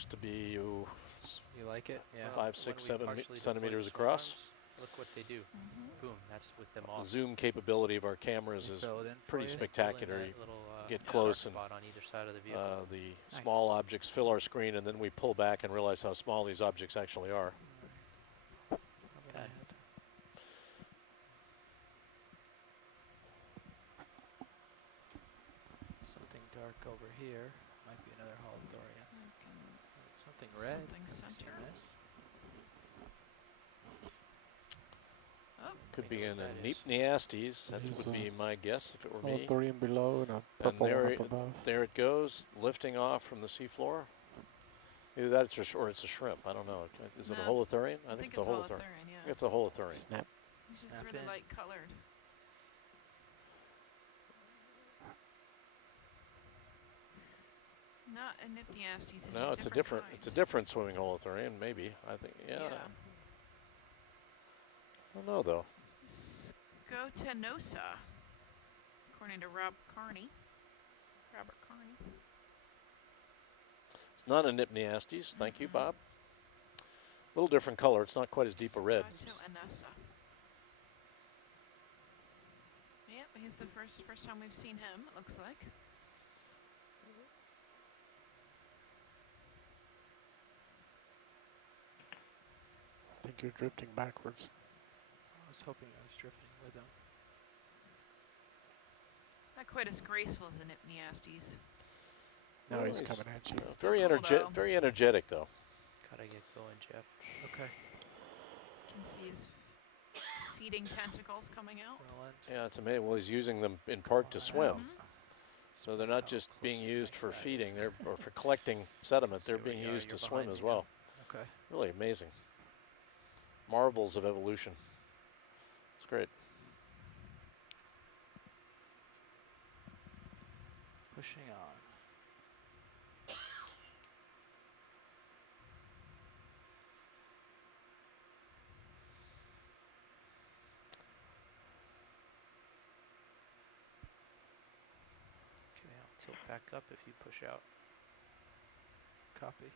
looks to be You like it? Yeah. 5, 6, 7 centimeters across. Look what they do. Boom, that's with them off. The zoom capability of our cameras is pretty spectacular. You get close and on either side of the vehicle. the small objects fill our screen, and then we pull back and realize how small these objects actually are. Something dark over here. Might be another Holotherian. Something red. Something center. Oh. Could be in a Neapneastes. That would be my guess if it were me. Holotherian below and a purple one up above. There it goes, lifting off from the seafloor. Either that or it's a shrimp. I don't know. Is it a Holotherian? I think it's a Holotherian. Yeah. It's a Holotherian. Snap. It's just really light colored. Not a Nypniastes. No, it's a different. It's a different swimming Holotherian. Maybe. I think. Yeah. I don't know though. Scotenosa, according to Robert Carney. It's not a Nypniastes. Thank you, Bob. A little different color. It's not quite as deep a red. Scotenosa. Yep, he's the first time we've seen him, it looks like. I think you're drifting backwards. I was hoping I was drifting with him. Not quite as graceful as a Nypniastes. Now he's coming at you. Very energetic though. Gotta get going, Jeff. Okay. You can see his feeding tentacles coming out. Yeah, it's amazing. Well, he's using them in part to swim. So they're not just being used for feeding, or for collecting sediment. They're being used to swim as well. Okay. Really amazing. Marvels of evolution. It's great. Pushing on. Okay, I'll tilt back up if you push out. Copy.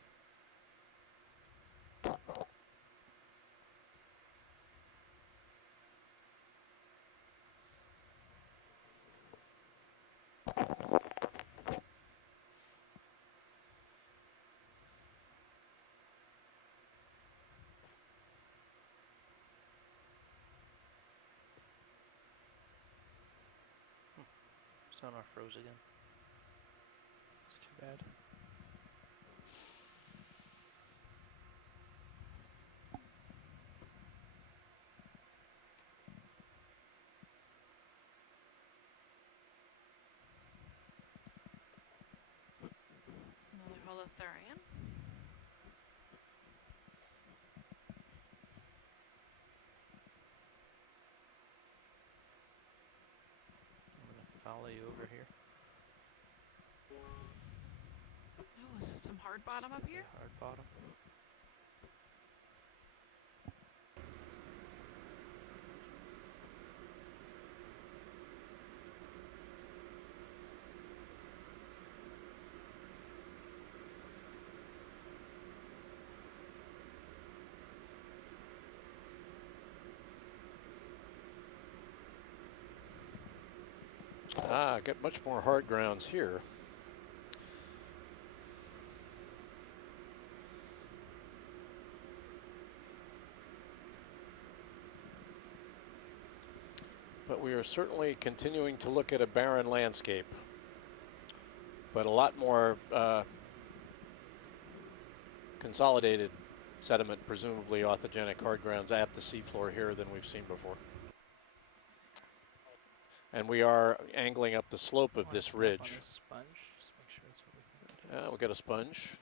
Sonar froze again. It's too bad. Another Holotherian. Follow you over here. Oh, is this some hard bottom up here? Hard bottom. Get much more hard grounds here. But we are certainly continuing to look at a barren landscape. But a lot more consolidated sediment, presumably authogenic hard grounds at the seafloor here than we've seen before. And we are angling up the slope of this ridge. Sponge. Just make sure that's what we think. We've got a sponge.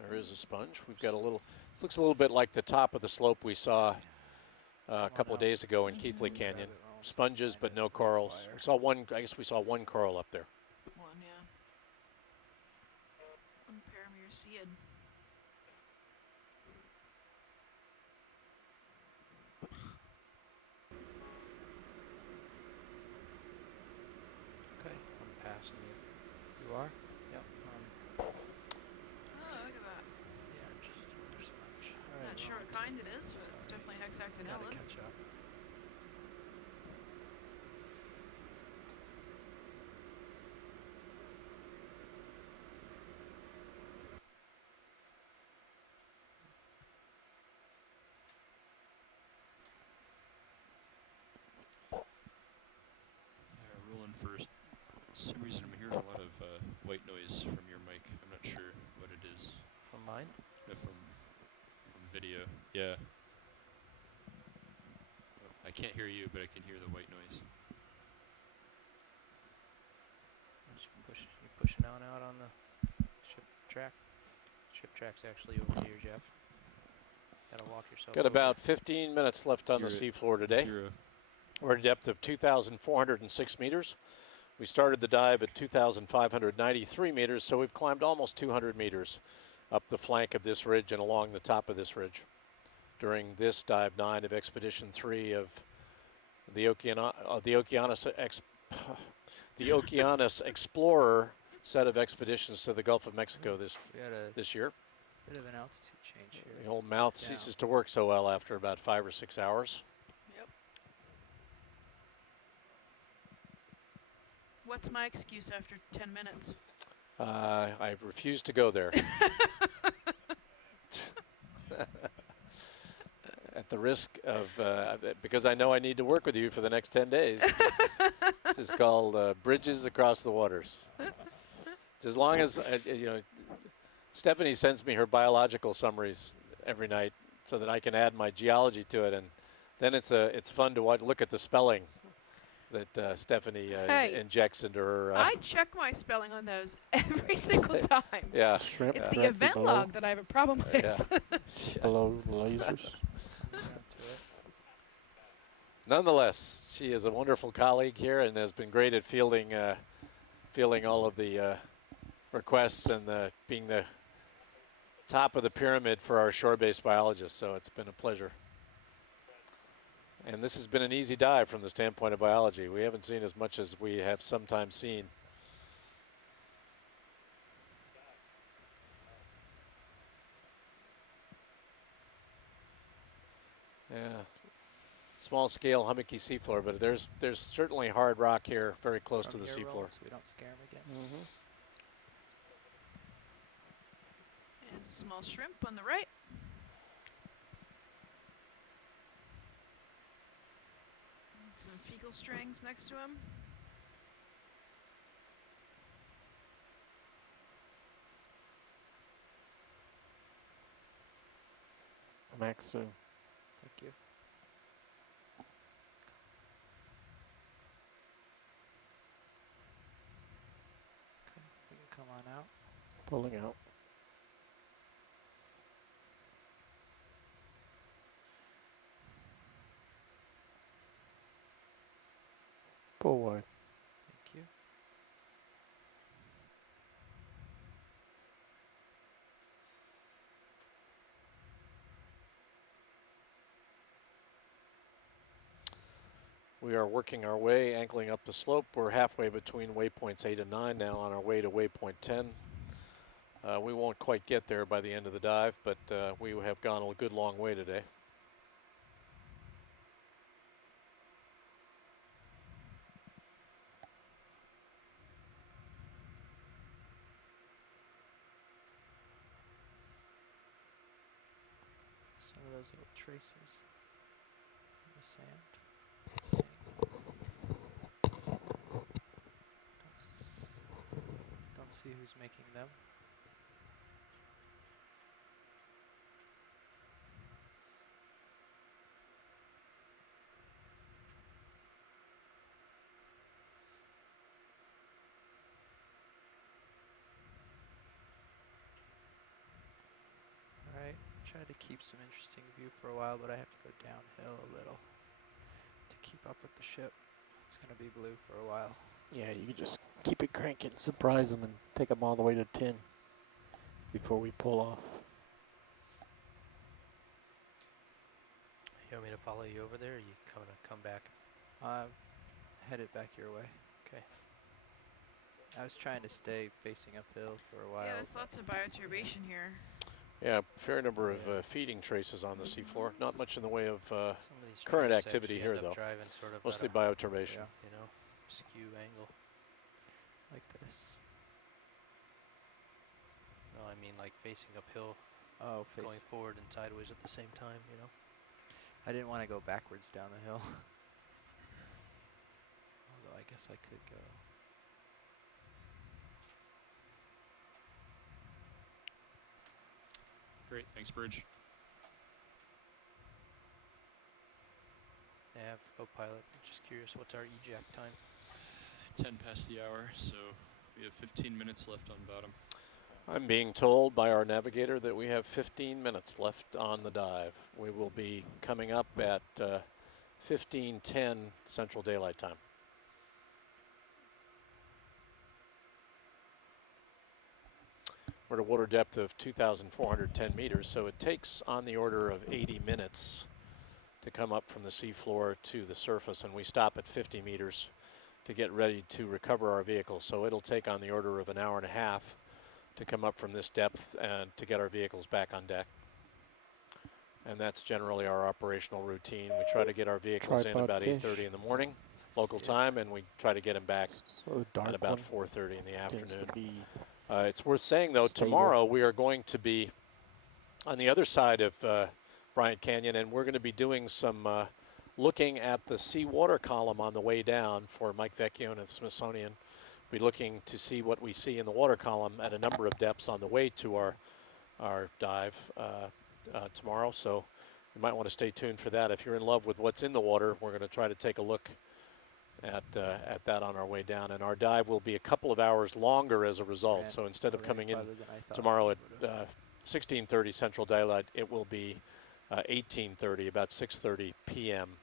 There is a sponge. We've got a little, it looks a little bit like the top of the slope we saw a couple of days ago in Keithley Canyon. Sponges, but no corals. We saw one, I guess we saw one coral up there. One, yeah. One Paramurciid. Okay, I'm passing you. You are? Yep. Oh, look at that. find it is. It's definitely Gotta hexactinella. catch up. Rolling first. Some reason I'm hearing a lot of white noise from your mic. I'm not sure what it is. From mine? From video. Yeah. I can't hear you, but I can hear the white noise. You pushing out on the ship track? Ship track's actually over here, Jeff. Gotta walk yourself Got over. about 15 minutes left on the You're at seafloor today. 0. We're at a depth of 2,406 meters. We started the dive at 2,593 meters, so we've climbed almost 200 meters up the flank of this ridge and along the top of this ridge during this dive 9 of Expedition 3 of the Okeanos Explorer set of expeditions to the Gulf of Mexico We had a this year. bit of an altitude change here. The old mouth Down. ceases to work so well after about 5 or 6 hours. Yep. What's my excuse after 10 minutes? I refuse to go there. At the risk of, because I know I need to work with you for the next 10 days. This is called Bridges Across the Waters. As long as, Stephanie sends me her biological summaries every night so that I can add my geology to it, and then it's fun to look at the spelling that Stephanie Hey, injects into her. I check my spelling on those every single time. Yeah. Shrimp It's the directly event below, log that I have a problem with. Yeah. below the lasers. Down to it. Nonetheless, she is a wonderful colleague here and has been great at fielding all of the requests and being the top of the pyramid for our shore-based biologists. So it's been a pleasure. And this has been an easy dive from the standpoint of biology. We haven't seen as much as we have sometimes seen. Yeah. Small scale hummocky seafloor, but there's certainly hard rock here very close From to the here, seafloor. Roland, so we don't scare him again. There's a small shrimp on the right. Some fecal strings next to him. Max soon. Thank you. Okay, we can come on out. Pulling out. Pull wide. Thank you. We are working our way, ankling up the slope. We're halfway between waypoints 8 and 9 now on our way to waypoint 10. We won't quite get there by the end of the dive, but we have gone a good long way today. Some of those little traces in the sand. Let's see. Don't see who's making them. Alright, tried to keep some interesting view for a while, but I have to go downhill a little to keep up with the ship. It's gonna be blue for a while. Yeah, you can just keep it cranking, surprise them, and take them all the way to 10 before we pull off. You want me to follow you over there, or you gonna come back? Headed back your way. Okay. I was trying to stay facing uphill for a while. Yeah, there's lots of bioturbation here. Yeah, fair number of feeding traces on the seafloor. Not much in the way of Some of these current streaks activity actually here, end up though. driving sort of Mostly at a, bioturbation. you know, skew angle like this. No, I mean like facing uphill, Oh, going forward and sideways at the same time, you know. I didn't want to go backwards down the hill. Although I guess I could go. Great, thanks, Bridge. Nav, co-pilot, I'm just curious, what's our eject time? 10 past the hour, so we have 15 minutes left on bottom. I'm being told by our navigator that we have 15 minutes left on the dive. We will be coming up at 15:10 Central Daylight Time. We're at a water depth of 2,410 meters, so it takes on the order of 80 minutes to come up from the seafloor to the surface, and we stop at 50 meters to get ready to recover our vehicle. So it'll take on the order of an hour and a half to come up from this depth and to get our vehicles back on deck. And that's generally our operational routine. We try to get our vehicles in Tripod about fish. 8:30 in the morning, local time, and we try to get them back So the dark at about one 4:30 in the tends afternoon. to be It's worth saying, though, stable. tomorrow we are going to be on the other side of Bryant Canyon, and we're going to be doing some looking at the seawater column on the way down for Mike Vecchio and the Smithsonian. We're looking to see what we see in the water column at a number of depths on the way to our dive tomorrow. So you might want to stay tuned for that. If you're in love with what's in the water, we're going to try to take a look at that on our way down. And our dive will be a couple of hours longer as a result. So instead of coming in tomorrow at 16:30 Central Daylight, it will be 18:30, about 6:30 p.m.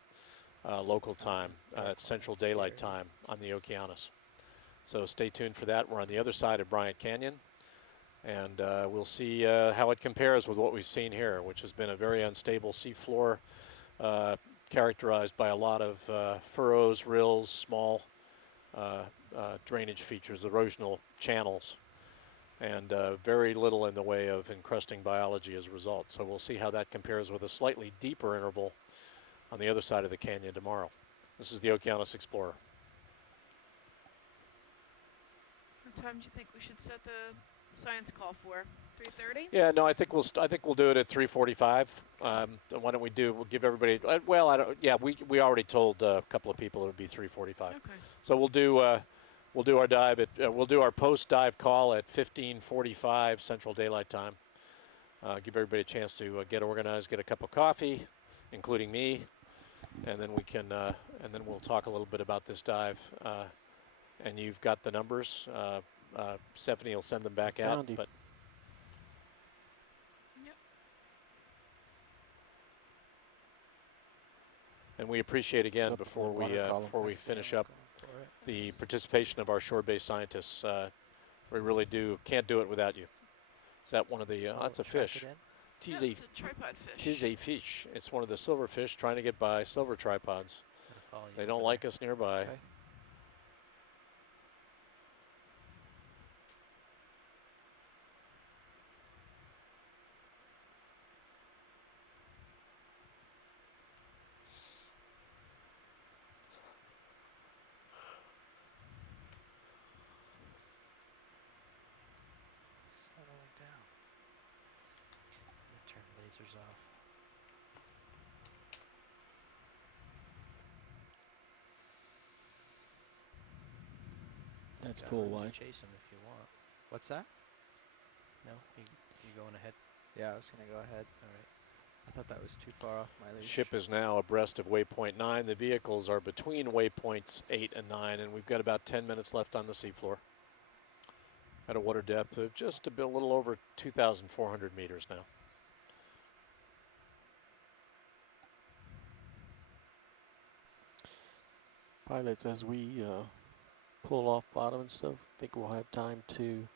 Local time, Central Daylight Time on the Okeanos. So stay tuned for that. We're on the other side of Bryant Canyon, and we'll see how it compares with what we've seen here, which has been a very unstable seafloor characterized by a lot of furrows, rills, small drainage features, erosional channels, and very little in the way of encrusting biology as a result. So we'll see how that compares with a slightly deeper interval on the other side of the canyon tomorrow. This is the Okeanos Explorer. What time do you think we should set the science call for? 3:30? Yeah, no, I think we'll do it at 3:45. Why don't we do? We'll give everybody. Well, I don't. Yeah, we already told a couple of people it would be 3:45. Okay. So we'll do our dive at we'll do our post dive call at 15:45 Central Daylight Time. Give everybody a chance to get organized, get a cup of coffee, including me, and then we can and then we'll talk a little bit about this dive. And you've got the numbers. Stephanie will send them back out. Found you. But Yep. and we appreciate again It's up before in the water column. we finish up the participation of our shore-based scientists. We really can't do it without you. Is that one of the? That's a fish. Yeah, it's a tripod fish. Tis a fish. It's one of the silverfish trying to get by, silver tripods. They don't like us nearby. Okay. Settling down. Turn lasers off. That's Yeah, full you can wide. Chase them if you want. What's that? No, you going ahead? Yeah, I was gonna go ahead. All right. I thought that was too far off my The leash. ship is now abreast of waypoint 9. The vehicles are between waypoints 8 and 9, and we've got about 10 minutes left on the seafloor. At a water depth of just a little over 2,400 meters now. Pilots, as we pull off bottom and stuff, think we'll have time to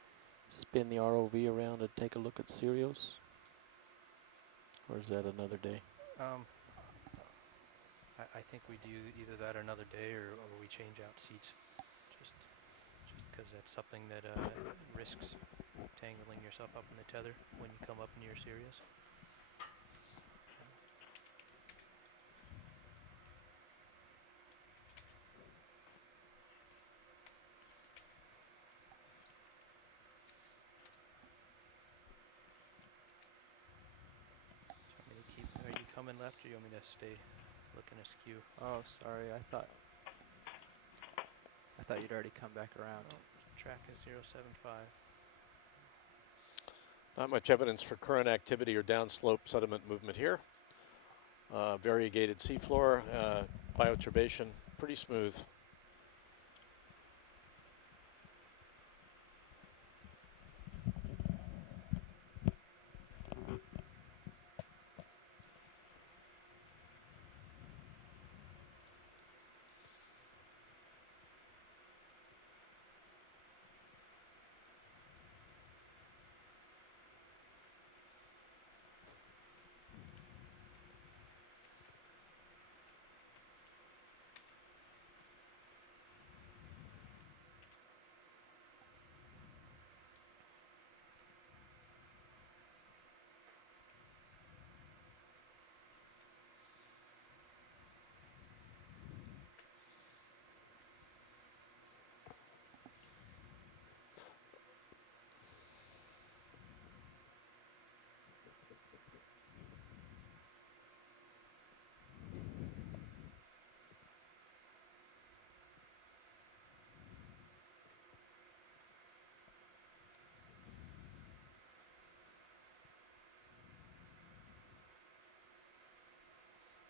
spin the ROV around and take a look at Sirius? Or is that another day? I think we do either that or another day, or we change out seats, just because that's something that risks tangling yourself up in the tether when you come up near Sirius. Do you want me to keep? Are you coming left, or you want me to stay looking askew? Oh, sorry. I thought you'd already come back around. Oh, track is 075. Not much evidence for current activity or downslope sediment movement here. Variegated seafloor, bioturbation, pretty smooth.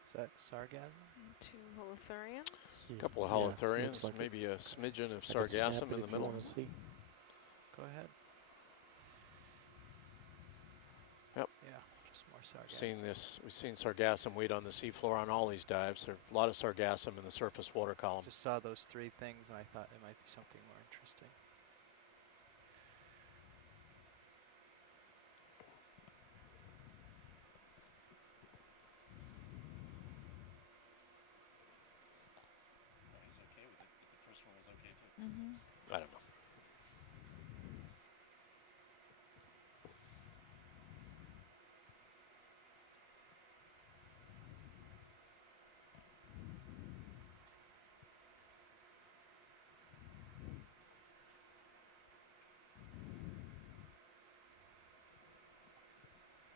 Is that Sargassum? 2 Holotherians. A couple of Yeah, looks Holotherians, like it. maybe a smidgen of I could snap Sargassum it in the if you middle. wanna see. Go ahead. Yep. Yeah, just more Sargassum. We've seen Sargassum weed on the seafloor on all these dives. There are a lot of Sargassum in the surface water column. Just saw those 3 things and I thought it might be something more interesting. He's okay with it, but the first one was okay too. Mm-hmm. I don't know.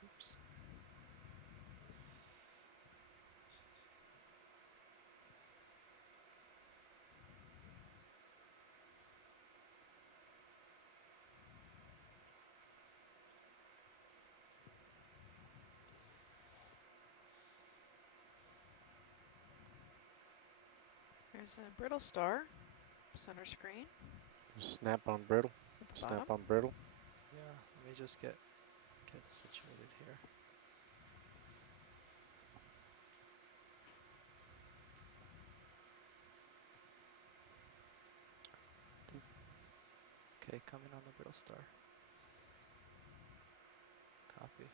Oops. There's a Brittle Star, center screen. Snap on brittle. At the Snap bottom. on brittle. Yeah, let me just get situated here. Okay, coming on the Brittle Star. Copy.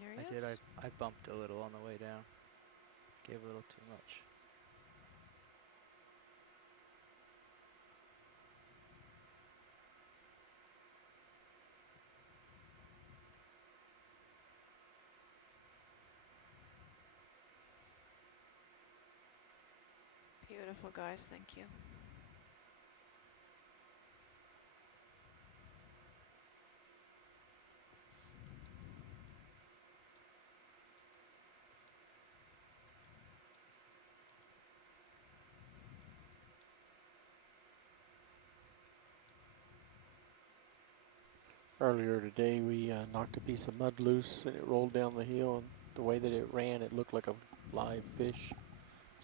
There he I is. did. I bumped a little on the way down. Gave a little too much. Beautiful, guys. Thank you. Earlier today, we knocked a piece of mud loose and it rolled down the hill. And the way that it ran, it looked like a live fish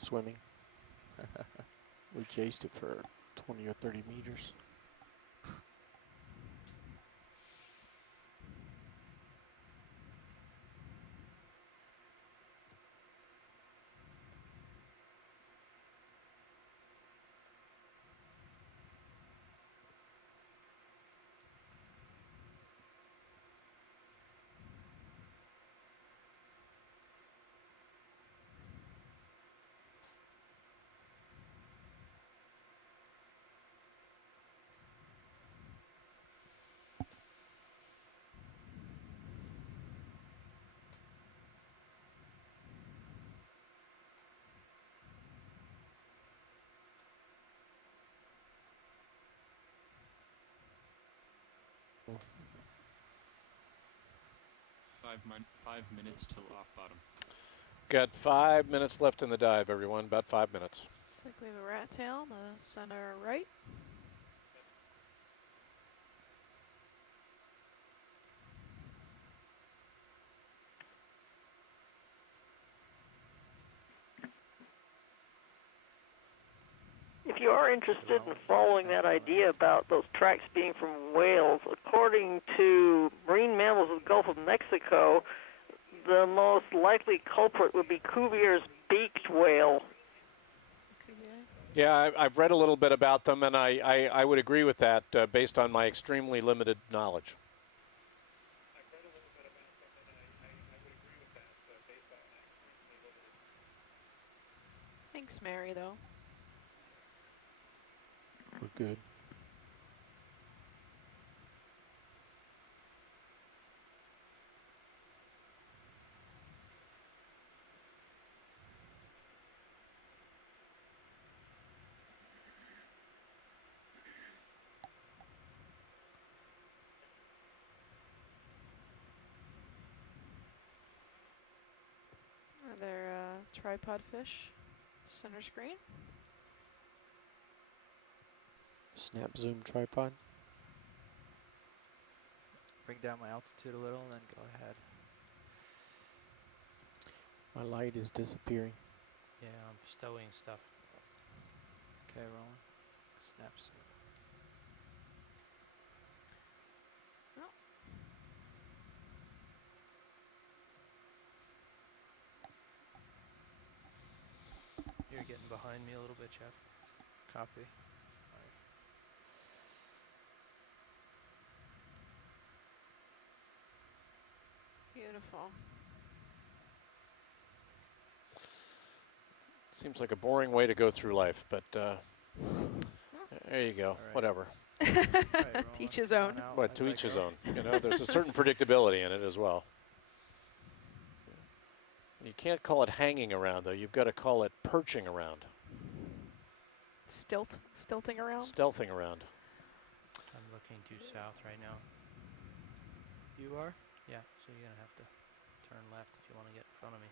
swimming. We chased it for 20 or 30 meters. 5 minutes till off bottom. Got 5 minutes left in the dive, everyone. About 5 minutes. Looks like we have a rat tail in the center right. If you are interested in following that idea about those tracks being from whales, according to marine mammals of the Gulf of Mexico, the most likely culprit would be Cuvier's beaked whale. Yeah, I've read a little bit about them, and I would agree with that based on my extremely limited knowledge. Thanks, Mary, though. We're good. Are there tripod fish? Center screen. Snap zoom tripod. Bring down my altitude a little and then go ahead. My light is disappearing. Yeah, I'm stowing stuff. Okay, rolling. Snaps. You're getting behind me a little bit, Jeff. Copy. Beautiful. Seems like a boring way to go through life, but there you go. right. Whatever. To each his own. What, to each his own. You know, there's a certain predictability in it as well. You can't call it hanging around, though. You've got to call it perching around, Stilting around. stealthing around. I'm looking due south right now. You are? Yeah, so you're gonna have to turn left if you want to get in front of me.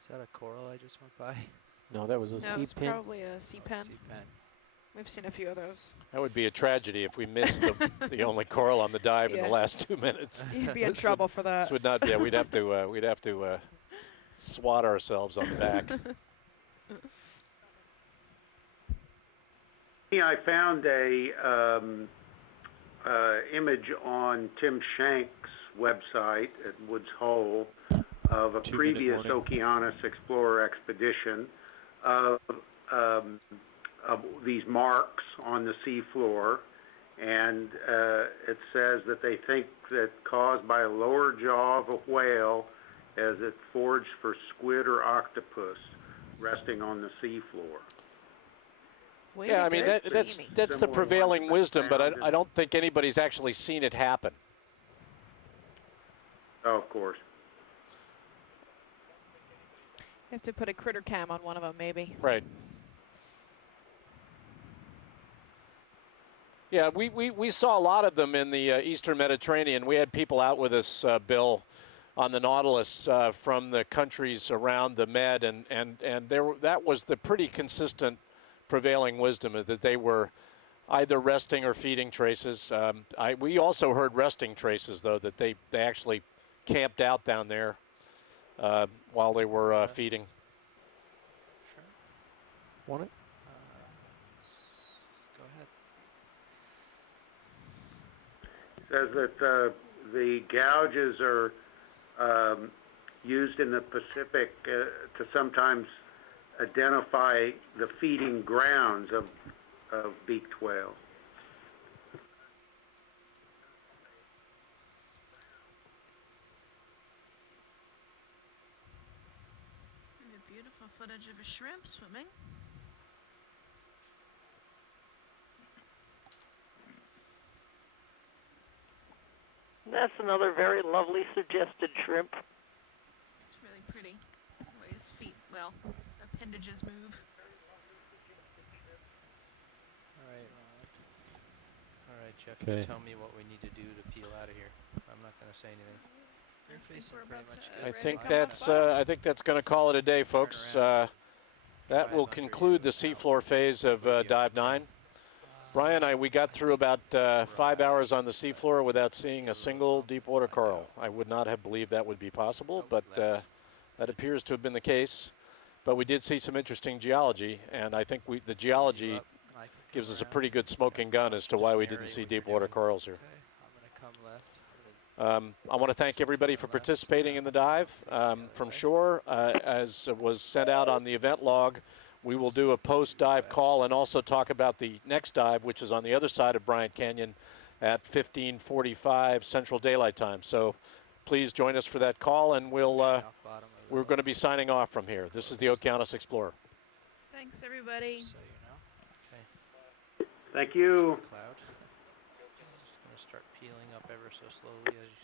Is that a coral I just went by? No, that was a No, sea it's pin. probably a sea pen. Sea pen. We've seen a few of those. That would be a tragedy if we missed the only coral on the dive in Yeah. the last 2 minutes. You'd be in This trouble for that. This would not be. Yeah, we'd have to swat ourselves on the back. I found a image on Tim Shank's website at Woods Hole of a 2 minute previous warning. Okeanos Explorer expedition of these marks on the seafloor, and it says that they think that caused by a lower jaw of a whale as it foraged for squid or octopus resting on the seafloor. Way Yeah, to I mean go, that's Jamie. the Similar prevailing ones I wisdom, but found I don't think anybody's actually seen it happen. Oh, of course. You have to put a critter cam on one of them, maybe. Right. Yeah, we saw a lot of them in the Eastern Mediterranean. We had people out with us, Bill, on the Nautilus from the countries around the Med, and that was the pretty consistent prevailing wisdom, that they were either resting or feeding traces. We also heard resting traces, though, that they actually camped out down there while they were feeding. Sure. Want it? Go ahead. Says that the gouges are used in the Pacific to sometimes identify the feeding grounds of beaked whales. And a beautiful footage of a shrimp swimming. That's another very lovely suggested shrimp. well, appendages move. Alright, Jeff, Okay. you tell me what we need to do to peel out of here. I'm not going to say anything. They're I think facing we're pretty about much to good. I ready to think come off that's bottom. I think that's going to call it a day, folks. around. That Drive will under conclude you the and out. seafloor phase of Which way do you have dive to turn? 9. Brian, we got through about 5 hours on the seafloor without seeing a single deep water coral. I would not have believed that would be possible, Nope, but left. that appears to have been the case. But we did see some interesting geology, and I think the geology gives us a pretty good smoking gun as to why we didn't see deep water corals here. Okay, I'm going to come left. I want to thank everybody for participating in the dive from shore. As was sent out on the event log, we will do a post-dive call and also talk about the next dive, which is on the other side of Bryant Canyon at 15:45 Central Daylight Time. So please join us for that call, and we're going to be signing off from here. This is the Okeanos Explorer. Thanks, everybody. So you know. Okay. Thank you. Cloud. I'm just going to start peeling up ever so slowly as you